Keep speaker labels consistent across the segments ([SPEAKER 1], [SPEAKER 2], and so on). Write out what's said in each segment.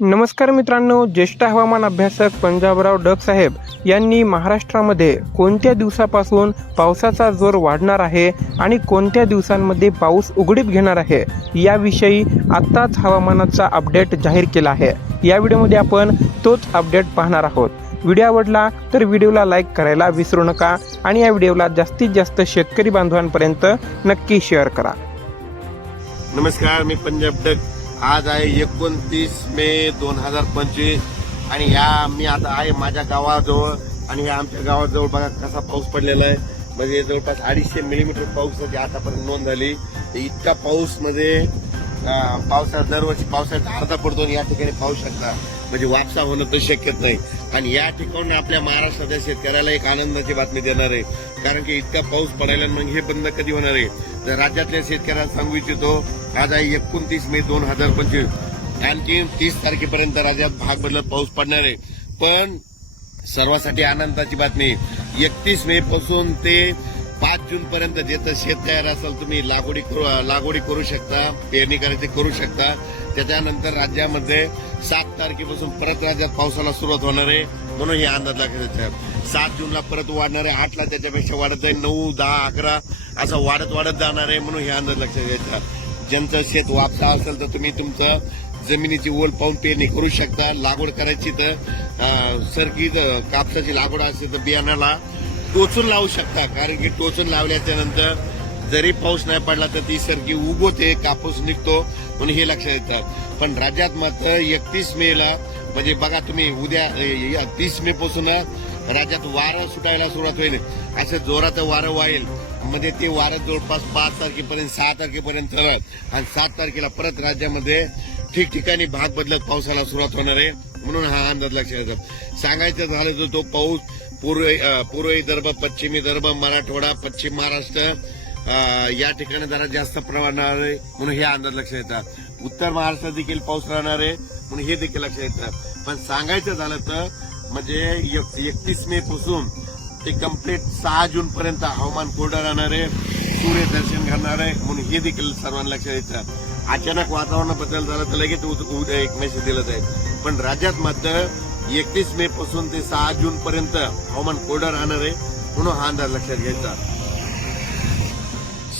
[SPEAKER 1] नमस्कार मित्रांनो ज्येष्ठ हवामान अभ्यासक पंजाबराव डग साहेब यांनी महाराष्ट्रामध्ये कोणत्या दिवसापासून पावसाचा जोर वाढणार आहे आणि कोणत्या दिवसांमध्ये पाऊस उघडीप घेणार आहे याविषयी आत्ताच हवामानाचा अपडेट जाहीर केला आहे. या व्हिडिओमध्ये आपण तोच अपडेट पाहणार आहोत. व्हिडिओ आवडला तर व्हिडिओला लाईक करायला विसरू नका आणि या व्हिडिओला जास्तीत जास्त शेतकरी बांधवांपर्यंत नक्की शेअर करा.
[SPEAKER 2] नमस्कार मी पंजाब डग आज आहे एकोणतीस मे दोन हजार पंचवीस. आणि ह्या मी आता आहे माझ्या गावाजवळ. आणि ह्या आमच्या गावाजवळ बघा कसा पाऊस पडलेला आहे. म्हणजे जवळपास अडीचशे मिलीमीटर पाऊस आतापर्यंत नोंद झाली. तर इतका पाऊस म्हणजे पावसात पावसाळ्यात दरवर्षी पावसाळ्यात अर्धा पडतो आणि या ठिकाणी पाहू शकता. म्हणजे वापसा होणं तर शक्यच नाही. आणि या ठिकाणी आपल्या महाराष्ट्राच्या शेतकऱ्याला एक आनंदाची बातमी देणार आहे. कारण की इतका पाऊस पडायला मग हे बंद कधी होणार आहे? तर राज्यातल्या शेतकऱ्यांना सांगू इच्छितो आज आहे एकोणतीस मे दोन हजार पंचवीस. आणखी तीस तारखेपर्यंत राज्यात भाग बदलत पाऊस पडणार आहे. पण सर्वांसाठी आनंदाची बातमी एकतीस मे पासून ते जून पर्यंत ज्याचं शेत तयार असेल तुम्ही लागवडी करू लागवडी करू शकता पेरणी करायची करू शकता. त्याच्यानंतर राज्यामध्ये सात तारखेपासून परत राज्यात पावसाला सुरुवात होणार आहे. म्हणून हे अंदाज लागत सात जूनला परत वाढणार आहे आठला त्याच्यापेक्षा वाढत जाईल नऊ दहा अकरा असं वाढत वाढत जाणार आहे म्हणून हे अंदाज लक्षात घ्यायचा. ज्यांचं शेत वापसा असेल तर तुम्ही तुमचं जमिनीची ओल पाहून पेरणी करू शकता. लागवड करायची तर सरकी कापसाची लागवड असेल तर बियाणाला टोचून लावू शकता. कारण की टोचून लावल्याच्या नंतर जरी पाऊस नाही पडला तर ती सरकी उगवते कापूस निघतो म्हणून हे लक्षात येतं. पण राज्यात मात्र एकतीस मे ला म्हणजे बघा तुम्ही उद्या तीस मे पासून राज्यात वारं सुटायला सुरुवात होईल. असं जोराचं वारं वाईल म्हणजे ते वारं जवळपास पाच तारखेपर्यंत सहा तारखेपर्यंत चालत आणि सात तारखेला परत राज्यामध्ये ठिकठिकाणी भाग बदलत पावसाला सुरुवात होणार आहे. म्हणून हा अंदाज लक्षात येतो. सांगायचं झालं तर तो पाऊस पूर्व पूर्व विदर्भ पश्चिम विदर्भ मराठवाडा पश्चिम महाराष्ट्र या ठिकाणी जरा जास्त प्रमाणावर आहे म्हणून हे अंदाज लक्षात येतात उत्तर महाराष्ट्रात देखील पाऊस राहणार आहे म्हणून हे देखील लक्षात येतं पण सांगायचं झालं तर म्हणजे एकतीस मे पासून ते कंप्लीट सहा जून पर्यंत हवामान कोरडं राहणार आहे सूर्यदर्शन करणार आहे म्हणून हे देखील सर्वांना लक्षात येतं अचानक वातावरण बदल झाला तर लगेच उद- उद्या एक मेसेज दिला जाईल. पण राज्यात मात्र एकतीस मे पासून ते सहा जून पर्यंत हवामान कोरडं राहणार आहे म्हणून हा अंदाज लक्षात घ्यायचा.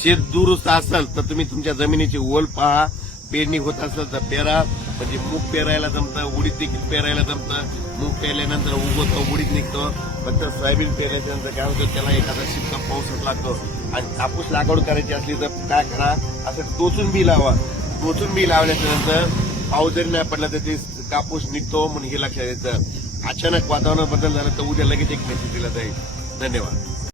[SPEAKER 2] शेत दुरुस्त असेल तर तुम्ही तुमच्या जमिनीची ओल पहा पेरणी होत असेल तर पेरा म्हणजे मूग पेरायला जमतं उडीद देखील पेरायला जमतं. मूग पेरल्यानंतर उगवतो उडीद निघतो. फक्त सोयाबीन पेरल्याच्यानंतर काय होतं त्याला एखादा शिक्का पाऊसच लागतो. आणि कापूस लागवड करायची असली तर काय करा असं टोचून बी लावा. टोचून बी लावल्याच्या नंतर पाऊस जरी नाही पडला तर ते कापूस निघतो म्हणून हे लक्षात येतं. अचानक वातावरण बदल झालं तर उद्या लगेच एक मेसेज दिला जाईल. धन्यवाद.